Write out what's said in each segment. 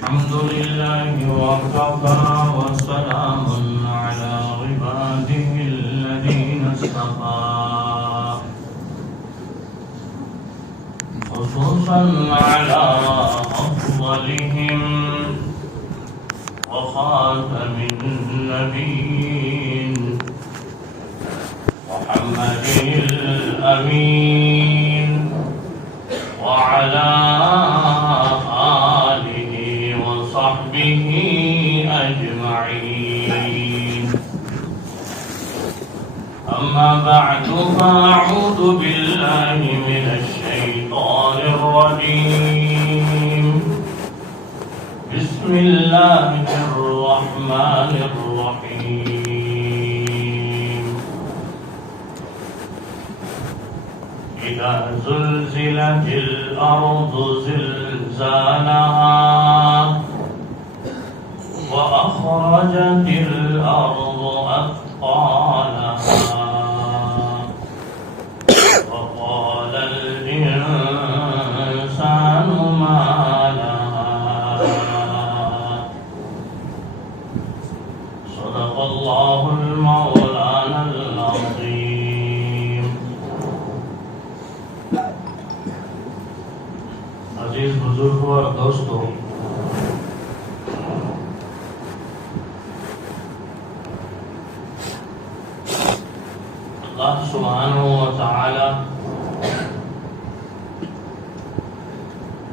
الحمد لله وكفى وسلام على عباده الذين اصطفى خصوصا على أفضلهم وخاتم النبيين محمد الأمين وعلى آله وصحبه أجمعين. أما بعد فأعوذ بالله من الشيطان الرجيم. بسم الله الرحمن الرحيم. إذا زلزلت الأرض زلزالها وأخرجت الأرض أثقالها وقال الإنسان ما لها. صدق الله المولانا العظيم. عزیز بزرگوں اور دوستوں، اللہ سبحانہ و تعالی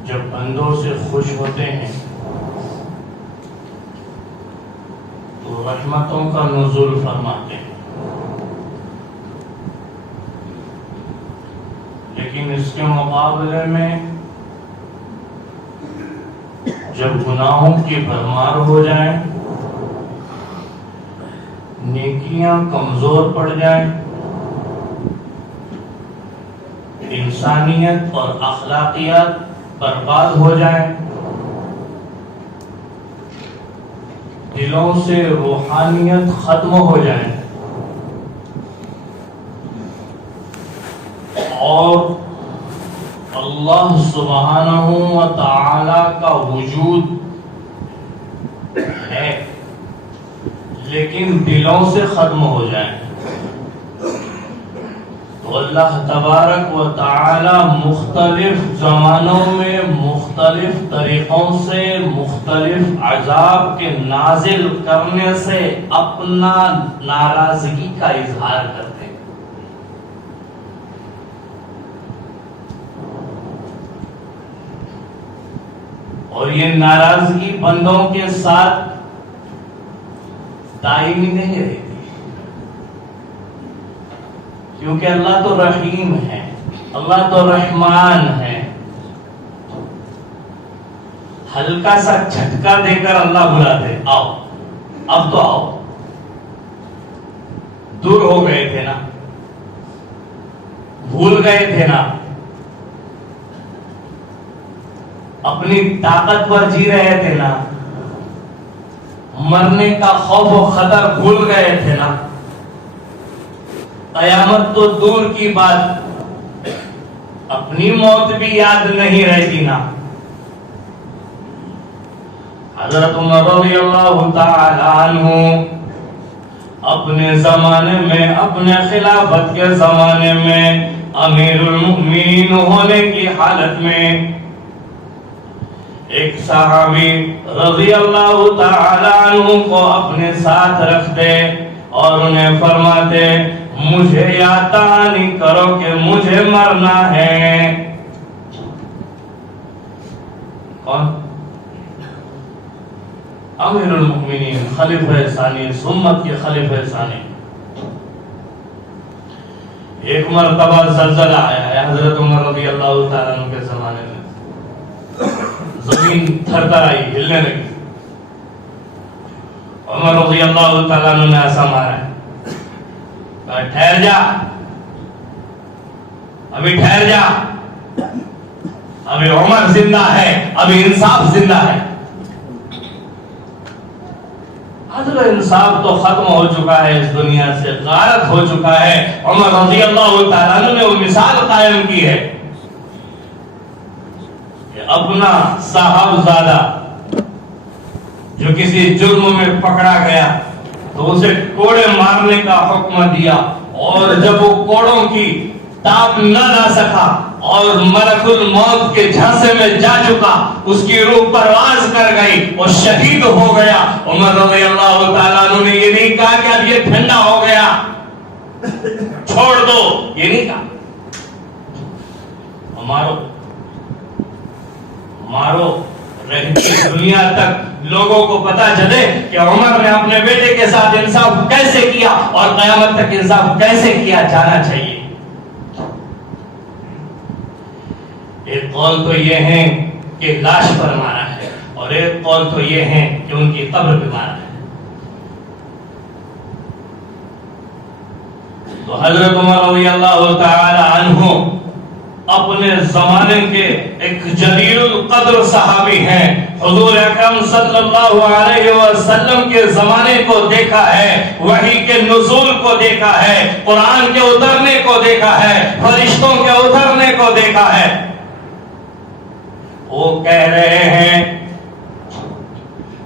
جب بندوں سے خوش ہوتے ہیں تو رحمتوں کا نزول فرماتے ہیں، لیکن اس کے مقابلے میں جب گناہوں کی بھرمار ہو جائیں، نیکیاں کمزور پڑ جائیں، انسانیت اور اخلاقیات برباد ہو جائیں، دلوں سے روحانیت ختم ہو جائے اور اللہ سبحانہ و تعالی کا وجود ہے لیکن دلوں سے ختم ہو جائے، تو اللہ تبارک و تعالی مختلف زمانوں میں مختلف طریقوں سے مختلف عذاب کے نازل کرنے سے اپنا ناراضگی کا اظہار کرتے ہیں۔ اور یہ ناراضگی بندوں کے ساتھ دائمی نہیں رہتی، کیونکہ اللہ تو رحیم ہے، اللہ تو رحمان ہے۔ ہلکا سا جھٹکا دے کر اللہ بلاتے، آؤ اب تو آؤ، دور ہو گئے تھے نا، بھول گئے تھے نا، اپنی طاقت پر جی رہے تھے نا، مرنے کا خوف و خطر بھول گئے تھے نا، قیامت تو دور کی بات اپنی موت بھی یاد نہیں رہتی نا۔ حضرت عمر رضی اللہ تعالی عنہ اپنے زمانے میں، اپنے خلافت کے زمانے میں امیر المؤمنین ہونے کی حالت میں ایک صحابی رضی اللہ تعالی عنہ کو اپنے ساتھ رکھتے اور انہیں فرماتے، مجھے یاد دہانی کرو کہ مجھے مرنا ہے۔ کون؟ امیر المؤمنین، خلیفہ ثانی، امت کے خلیفہ ثانی۔ ایک مرتبہ زلزلہ آیا ہے حضرت عمر رضی اللہ تعالیٰ عنہ کے زمانے میں، زمین تھر تھر آئی، ہلنے لگی۔ عمر رضی اللہ تعالیٰ عنہ نے ایسا مارا ہے، ٹھہر جا، ابھی ٹھہر جا، ابھی عمر زندہ ہے، ابھی انصاف زندہ ہے۔ عدل و انصاف تو ختم ہو چکا ہے، اس دنیا سے غارت ہو چکا ہے۔ عمر رضی اللہ تعالیٰ عنہ نے وہ مثال قائم کی ہے کہ اپنا صاحبزادہ جو کسی جرم میں پکڑا گیا تو اسے کوڑے مارنے کا حکم دیا، اور جب وہ کوڑوں کی تاب نہ لا سکا اور ملک الموت کے جھانسے میں جا چکا، اس کی روح پرواز کر گئی اور شہید ہو گیا، عمر رضی اللہ تعالیٰ عنہ نے یہ نہیں کہا کہ اب یہ ٹھنڈا ہو گیا چھوڑ دو، یہ نہیں کہا، مارو رہتی دنیا تک لوگوں کو پتا چلے کہ عمر نے اپنے بیٹے کے ساتھ انصاف کیسے کیا اور قیامت تک انصاف کیسے کیا جانا چاہیے۔ ایک قول تو یہ ہے کہ لاش پر مارا ہے، اور ایک قول تو یہ ہے کہ ان کی قبر پہ مارا ہے۔ تو حضرت عمر رضی اللہ تعالی عنہ اپنے زمانے کے ایک جلیل القدر صحابی ہیں، حضور اکرم صلی اللہ علیہ وسلم کے زمانے کو دیکھا ہے، وحی کے نزول کو دیکھا ہے، قرآن کے اترنے کو دیکھا ہے، فرشتوں کے اترنے کو دیکھا ہے۔ وہ کہہ رہے ہیں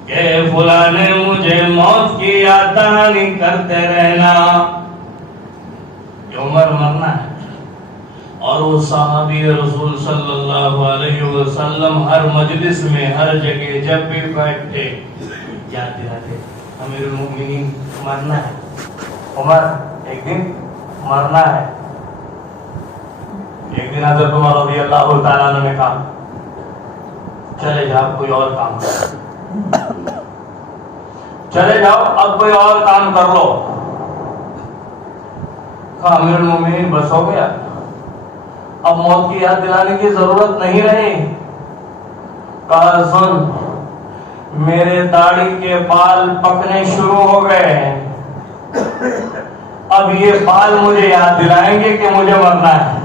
کہ فلاں نے مجھے موت کی یاد دہانی کرتے رہنا کہ عمر مرنا ہے، اور وہ صحابی رسول صلی اللہ علیہ وسلم ہر مجلس میں ہر جگہ جب بھی بیٹھتے یاد دلاتے امیر المؤمنین مرنا ہے، عمر ایک دن مرنا ہے۔ ایک دن حضرت عمر رضی اللہ تعالیٰ عنہ نے کہا چلے جاؤ کوئی اور کام کرو، چلے جاؤ اب کوئی اور کام کر لو۔ کہا امیر المؤمنین بس ہو گیا، اب موت کی یاد دلانے کی ضرورت نہیں رہی۔ کہا سن، میرے داڑھی کے بال پکنے شروع ہو گئے ہیں، اب یہ بال مجھے یاد دلائیں گے کہ مجھے مرنا ہے۔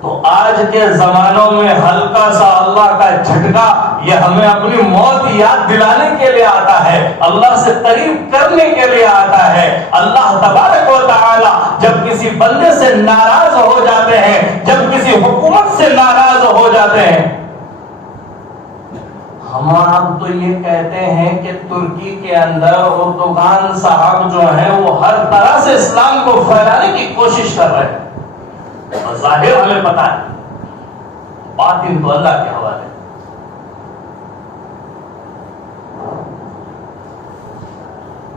تو آج کے زمانوں میں ہلکا سا اللہ کا جھٹکا یہ ہمیں اپنی موت یاد دلانے کے لیے آتا ہے، اللہ سے قریب کرنے کے لیے آتا ہے۔ اللہ تبارک و تعالی جب کسی بندے سے ناراض ہو جاتے ہیں، جب کسی حکومت سے ناراض ہو جاتے ہیں، ہم آپ تو یہ کہتے ہیں کہ ترکی کے اندر اردوغان صاحب جو ہیں وہ ہر طرح سے اسلام کو پھیلانے کی کوشش کر رہے ہیں، ظاہر ہمیں پتا ہے، باطن تو اللہ کے حوالے۔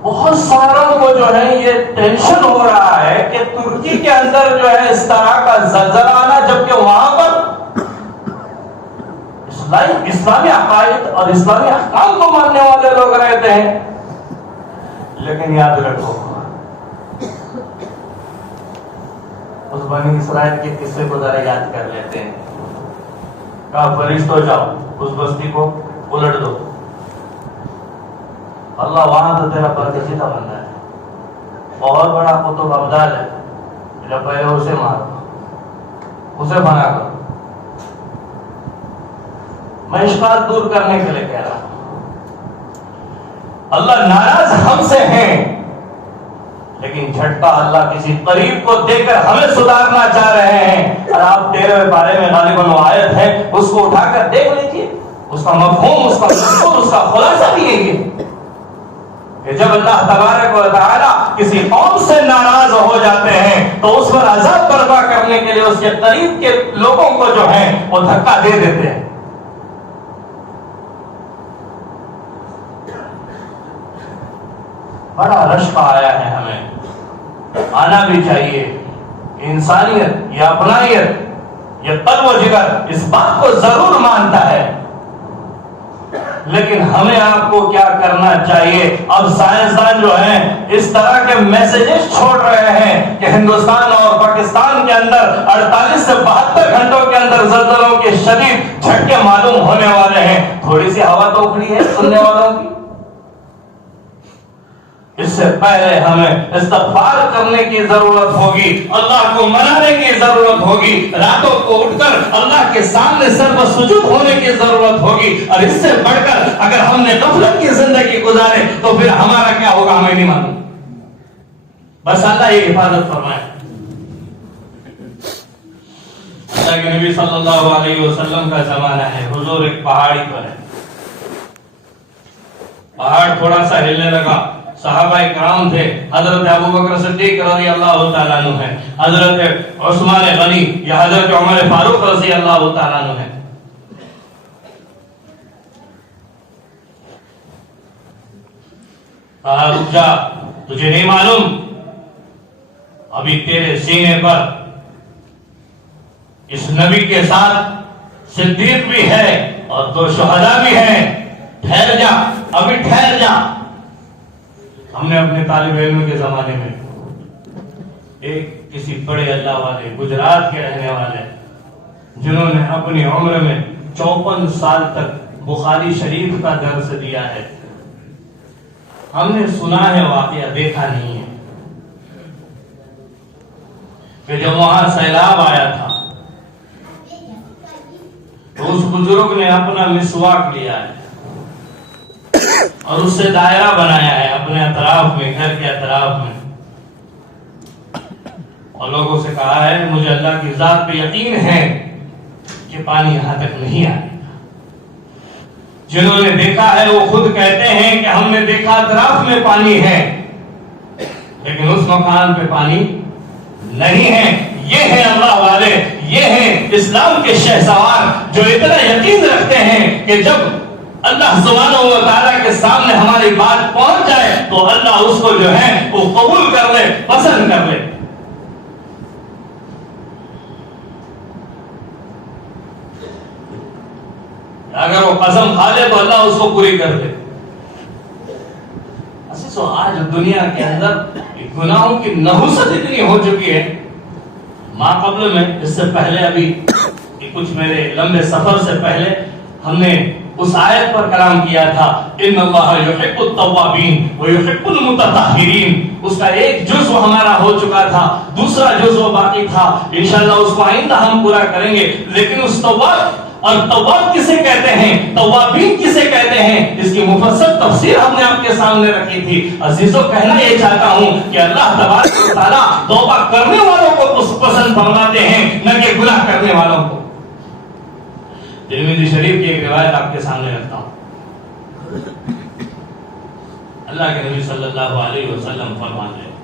بہت ساروں کو جو ہے یہ ٹینشن ہو رہا ہے کہ ترکی کے اندر جو ہے اس طرح کا زلزلہ آنا، جبکہ وہاں پر اسلامی عقائد اور اسلامی احکام کو ماننے والے لوگ رہتے ہیں۔ لیکن یاد رکھو، اس بنی اسرائیل کے قصے کو ذرا یاد کر لیتے ہیں۔ کہا فرشتوں جاؤ اس بستی کو الٹ دو، اللہ وہاں تو تیرا برکشیدہ بندہ ہے، بہت بڑا قطب ابدال ہے، جب پہلے اسے مارو، اسے بنا کرو۔ میں اشکال دور کرنے کے لیے کہہ رہا ہوں، اللہ ناراض ہم سے ہیں، لیکن جھٹکا اللہ کسی قریب کو دے کر ہمیں سدھارنا چاہ رہے ہیں۔ اور آپ 13ویں پارے میں غالباً وہ آیت ہے، اس کو اٹھا کر دیکھ لیجیے، اس کا مفہوم، اس کا مقصود، اس کا خلاصہ بھی یہی ہے کہ جب اللہ تبارک و تعالی کسی قوم سے ناراض ہو جاتے ہیں تو اس پر عذاب برپا کرنے کے لیے اس کے قریب کے لوگوں کو جو ہے وہ دھکا دے دیتے ہیں۔ بڑا رشک آیا ہے، ہمیں آنا بھی چاہیے۔ انسانیت یا اپنائیت یا قلب و جگر اس بات کو ضرور مانتا ہے، لیکن ہمیں آپ کو کیا کرنا چاہیے؟ اب سائنسدان جو ہیں اس طرح کے میسیجز چھوڑ رہے ہیں کہ ہندوستان اور پاکستان کے اندر 48 سے 72 گھنٹوں کے اندر زلزلوں کے شدید جھٹکے معلوم ہونے والے ہیں۔ تھوڑی سی ہوا تو اکھڑی ہے سننے والوں کی۔ اس سے پہلے ہمیں استغفار کرنے کی ضرورت ہوگی، اللہ کو منانے کی ضرورت ہوگی، راتوں کو اٹھ کر اللہ کے سامنے سر پر سجود ہونے کی ضرورت ہوگی، اور اس سے بڑھ کر اگر ہم نے غفلت کی زندگی گزارے تو پھر ہمارا کیا ہوگا ہمیں نہیں معلوم۔ بس اللہ یہ حفاظت فرمائے۔ اللہ کے نبی صلی اللہ علیہ وسلم کا زمانہ ہے، حضور ایک پہاڑی پر ہے، پہاڑ تھوڑا سا ہلنے لگا، صحابہ کرام تھے، حضرت ابوبکر صدیق رضی اللہ تعالیٰ عنہ ہے، حضرت عثمان غنی یا حضرت عمر فاروق رضی اللہ تعالیٰ عنہ ہے۔ کہا رک جا، تجھے نہیں معلوم ابھی تیرے سینے پر اس نبی کے ساتھ صدیق بھی ہے اور 2 شہداء بھی ہیں، ٹھہر جا، ابھی ٹھہر جا۔ ہم نے اپنے طالب علم کے زمانے میں ایک کسی بڑے اللہ والے گجرات کے رہنے والے جنہوں نے اپنی عمر میں 54 سال تک بخاری شریف کا درس دیا ہے، ہم نے سنا ہے واقعہ، دیکھا نہیں ہے، کہ جب وہاں سیلاب آیا تھا تو اس بزرگ نے اپنا مسواک لیا ہے اور اس سے دائرہ بنایا ہے اپنے اطراف میں، گھر کے اطراف میں، اور لوگوں سے کہا ہے مجھے اللہ کی ذات پہ یقین ہے کہ پانی یہاں تک نہیں آئے گا۔ جنہوں نے دیکھا ہے وہ خود کہتے ہیں کہ ہم نے دیکھا اطراف میں پانی ہے لیکن اس مکان پہ پانی نہیں ہے۔ یہ ہیں اللہ والے، یہ ہیں اسلام کے شہسوار جو اتنا یقین رکھتے ہیں کہ جب اللہ سبحانہ و تعالیٰ کے سامنے ہماری بات پہنچ جائے تو اللہ اس کو جو ہے وہ قبول کر لے، پسند کر لے۔ اگر وہ قسم کھا لے تو اللہ اس کو پوری کر دے۔ اساسو آج دنیا کے اندر گناہوں کی نحوست اتنی ہو چکی ہے، ما قبل میں اس سے پہلے ابھی کچھ میرے لمبے سفر سے پہلے ہم نے اس آیت پر کلام کیا تھا، ان اللہ یحب التوابین ویحب المتطہرین، اس کا ایک جزو ہمارا ہو چکا تھا، دوسرا جزو باقی تھا، انشاءاللہ اس کو آئندہ ہم پورا کریں گے۔ لیکن اس تواب اور تواب کسے کہتے ہیں، توابین کسے کہتے ہیں، اس کی مفصل تفسیر ہم نے آپ کے سامنے رکھی تھی۔ عزیزو کہنا یہ چاہتا ہوں کہ اللہ تبارک و تعالیٰ توبہ کرنے والوں کو پسند فرماتے ہیں، نہ کہ گناہ کرنے والوں کو۔ ترمذی شریف کی ایک روایت آپ کے سامنے رکھتا ہوں، اللہ کے نبی صلی اللہ علیہ وسلم فرماتے ہیں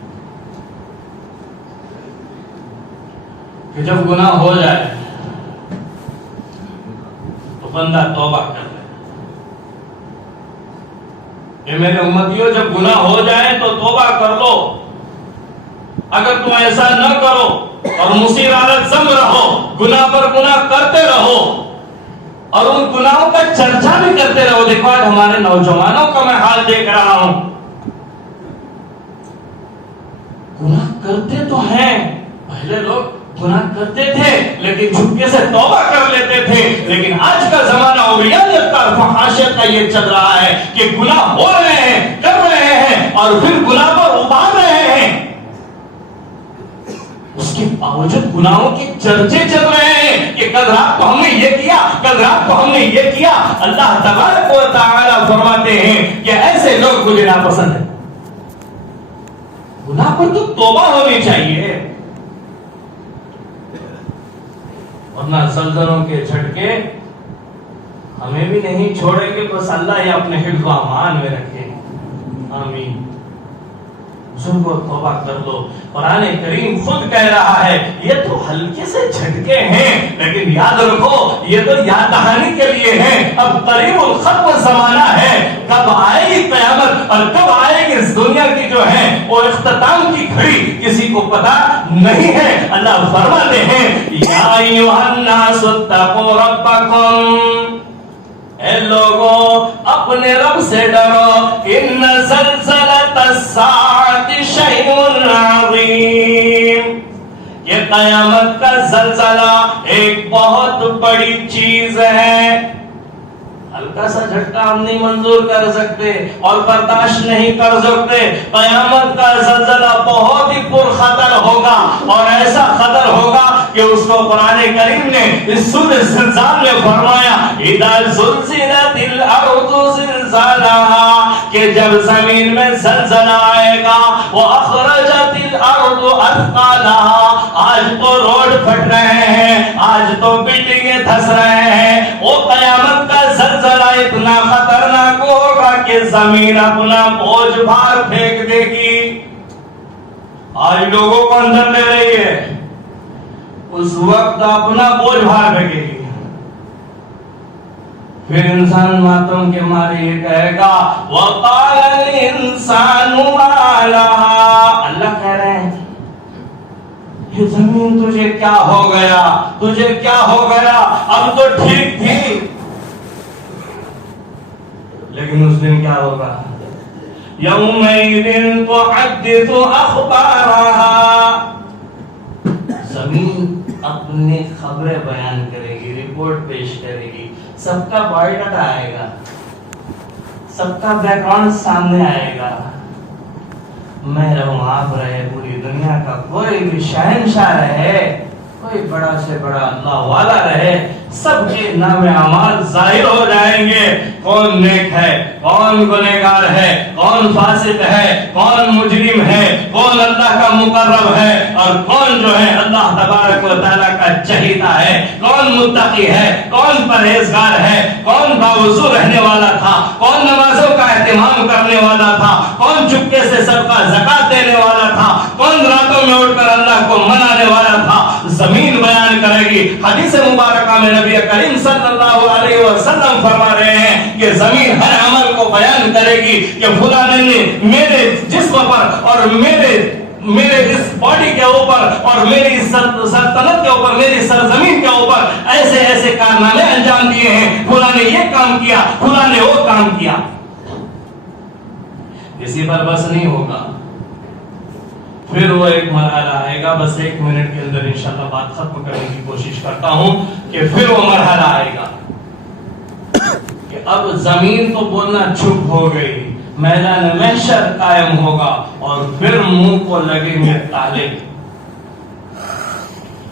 کہ جب گناہ ہو جائے تو بندہ توبہ کر لے۔ اے میرے امتیوں، جب گناہ ہو جائے تو توبہ کر لو۔ اگر تم ایسا نہ کرو اور مصیر علی ذنب رہو، گناہ پر گناہ کرتے رہو اور ان گناہوں کا چرچا بھی کرتے رہو۔ دیکھو آج ہمارے نوجوانوں کا میں حال دیکھ رہا ہوں، گناہ کرتے تو ہیں، پہلے لوگ گناہ کرتے تھے لیکن چھپکے سے توبہ کر لیتے تھے، لیکن آج کا زمانہ عریانیت کا، فحاشیت کا یہ چل رہا ہے کہ گناہ ہو رہے ہیں، کر رہے ہیں اور پھر گناہ پر ابھار رہے ہیں، اس کے باوجود گناہوں کی چرچے چل رہے ہیں کہ کل رات کو ہم نے یہ کیا، کل رات کو ہم نے یہ کیا۔ اللہ تبارک و تعالی فرماتے ہیں کہ ایسے لوگ مجھے ناپسند ہیں۔ گناہ پر تو توبہ ہونی چاہیے، ورنہ زلزلوں کے جھٹکے ہمیں بھی نہیں چھوڑیں گے، بس اللہ یہ اپنے حفظ و امان میں رکھے، آمین۔ بزرگوں توبہ کر لو۔ قرآن کریم خود کہہ رہا ہے یہ تو ہلکے سے جھٹکے ہیں لیکن یاد رکھو یہ تو یاد دہانی کے لیے ہیں۔ اب قریب الختم زمانہ ہے، کب آئے گی قیامت اور کب آئے گی اس دنیا کی جو ہے وہ اختتام کی گھڑی، کسی کو پتا نہیں ہے۔ اللہ فرماتے ہیں یا ایھا الناس اتقوا ربکم، اے لوگوں اپنے رب سے ڈرو، ان زلزلۃ الساعۃ شیء عظیم، یہ قیامت کا زلزلہ ایک بہت بڑی چیز ہے۔ ہلکا سا جھٹکا ہم نہیں منظور کر سکتے اور برداشت نہیں کر سکتے، قیامت کا زلزلہ بہت ہی پرخطر ہوگا اور ایسا خطر ہوگا کہ اس کو قرآن کریم نے اس سورۃ زلزال میں فرمایا اذا زلزلت الارض زلزالها، کہ جب زمین میں زلزلہ آئے گا، واخرجت الارض اثقالها، آج تو روڈ پھٹ رہے ہیں، آج تو بلڈنگیں دھس رہے ہیں، وہ قیامت کا زلزلہ اتنا خطرناک ہوگا کہ زمین اپنا بوجھ بھار پھینک دے گی. آج لوگوں کو اندر لے رہی ہے، اس وقت اپنا بوجھ بھار پھینکے گی. پھر انسان ماتم کے مارے یہ کہے گا وَقَالَ الْإِنسَانُ مَا لَهَا، اللہ کہہ رہے ہیں یہ زمین تجھے کیا ہو گیا، تجھے کیا ہو گیا، اب تو ٹھیک تھی. لیکن اس دن کیا ہوگا؟ يَوْمَئِذٍ تُحَدِّثُ أَخْبَارَهَا، زمین اپنی خبریں بیان کرے گی، رپورٹ پیش کرے گی، سب کا بایو ڈاٹا آئے گا، سب کا بیک گراؤنڈ سامنے آئے گا. میں رہوں، آپ رہے، پوری دنیا کا کوئی بھی شہنشاہ رہے، کوئی بڑا سے بڑا اللہ والا رہے، سب کے نام اعمال ظاہر ہو جائیں گے. کون نیک ہے، کون گنہگار ہے، کون فاسق ہے، کون مجرم ہے، کون اللہ کا مقرب ہے، اور کون جو ہے اللہ تبارک و تعالیٰ کا چہیتا ہے، کون متقی ہے، کون پرہیزگار ہے، کون باوضو رہنے والا تھا، کون نمازوں کا اہتمام کرنے والا تھا، کون چپکے سے صدقہ زکات دینے والا تھا، کون راتوں میں اٹھ کر اللہ کو منانے والا تھا. زمین بیان کرے گی. حدیث مبارکہ میں نبی کریم صلی اللہ علیہ وسلم فرما رہے ہیں کہ زمین ہر عمل کو بیان کرے گی کہ فلاں نے میرے جسم پر اور میرے اس باڈی کے اوپر اور میری سلطنت کے اوپر، میری سرزمین کے اوپر ایسے ایسے کارنامے انجام دیے ہیں، فلاں نے یہ کام کیا، فلاں نے وہ کام کیا. اسی پر بس نہیں ہوگا، پھر وہ ایک مرحلہ آئے گا. بس 1 منٹ کے اندر انشاءاللہ بات ختم کرنے کی کوشش کرتا ہوں کہ پھر وہ مرحلہ آئے گا کہ اب زمین تو بولنا چھپ ہو گئی، میدان محشر قائم ہوگا اور پھر منہ کو لگیں گے تالے.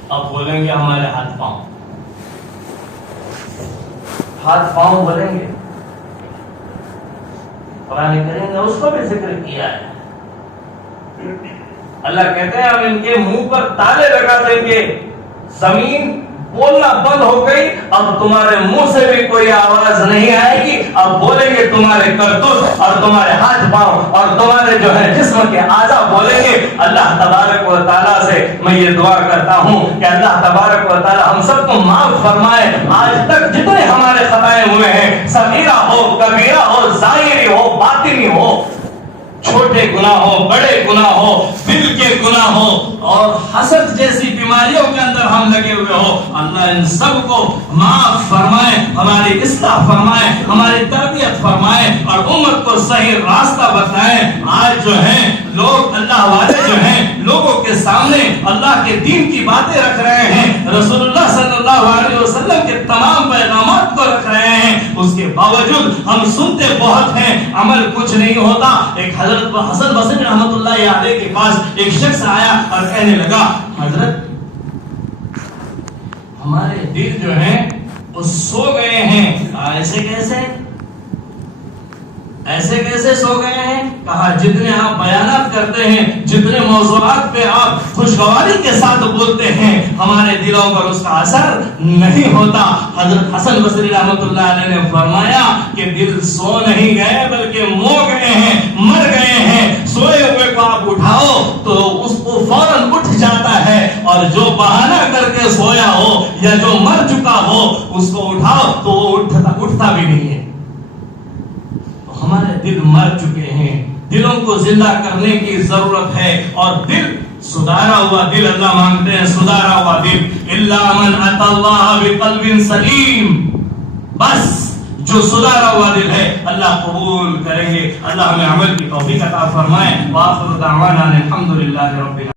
اب بولیں گے ہمارے ہاتھ پاؤں بولیں گے. قرآن کریم نے اس کو بھی ذکر کیا ہے. اللہ کہتے ہیں ہم ان کے منہ پر تالے لگا دیں گے. زمین بولنا بند ہو گئی، اب تمہارے منہ سے بھی کوئی آواز نہیں آئے گی. اب بولیں گے تمہارے کرتوت اور تمہارے ہاتھ پاؤں اور تمہارے جو ہے جسم کے اعضاء بولیں گے. اللہ تبارک و تعالیٰ سے میں یہ دعا کرتا ہوں کہ اللہ تبارک و تعالیٰ ہم سب کو معاف فرمائے. آج تک جتنے ہمارے خطائیں ہوئے ہیں، صغیرہ ہو، کبیرہ ہو، ظاہری ہو، باطنی ہو، چھوٹے گناہ ہو، بڑے گناہ ہو، دل کے گناہ ہو اور حسد جیسی بیماریوں کے اندر ہم لگے ہوئے ہو، اللہ ان سب کو معاف فرمائے، ہماری اصلاح فرمائے، ہماری تربیت فرمائے اور امت کو صحیح راستہ بتائے. آج جو ہیں لوگ، اللہ والے جو ہیں، لوگوں کے سامنے اللہ کے دین کی باتیں رکھ رہے ہیں، رسول اللہ صلی اللہ علیہ وسلم کے تمام پیغامات کو رکھ رہے ہیں، اس کے باوجود ہم سنتے بہت ہیں، عمل کچھ نہیں ہوتا. ایک حضرت حسن بصری رحمۃ اللہ علیہ کے پاس ایک شخص آیا اور کہنے لگا حضرت ہمارے دل جو ہیں وہ سو گئے ہیں. ایسے کیسے سو گئے ہیں؟ کہا جتنے آپ بیانات کرتے ہیں، جتنے موضوعات پہ آپ خوشگواری کے ساتھ بولتے ہیں، ہمارے دلوں پر اس کا اثر نہیں ہوتا. حضرت حسن بصری رحمۃ اللہ علیہ نے فرمایا کہ دل سو نہیں گئے بلکہ مو گئے ہیں، مر گئے ہیں. سوئے ہوئے کو آپ اٹھاؤ تو اس کو فوراً اٹھ جاتا ہے، اور جو بہانہ کر کے سویا ہو یا جو مر چکا ہو اس کو اٹھاؤ تو وہ اٹھتا بھی نہیں ہے. ہمارے دل مر چکے ہیں، دلوں کو زندہ کرنے کی ضرورت ہے. اور دل، سدھارا ہوا دل اللہ مانگتے ہیں، سدھارا ہوا دل. الا من اتى الله بقلب سلیم، بس جو سدھارا ہوا دل ہے اللہ قبول کریں گے. اللہ ہمیں عمل کی توفیق عطا فرمائے. وآخر دعوانا الحمد للہ رب العالمین.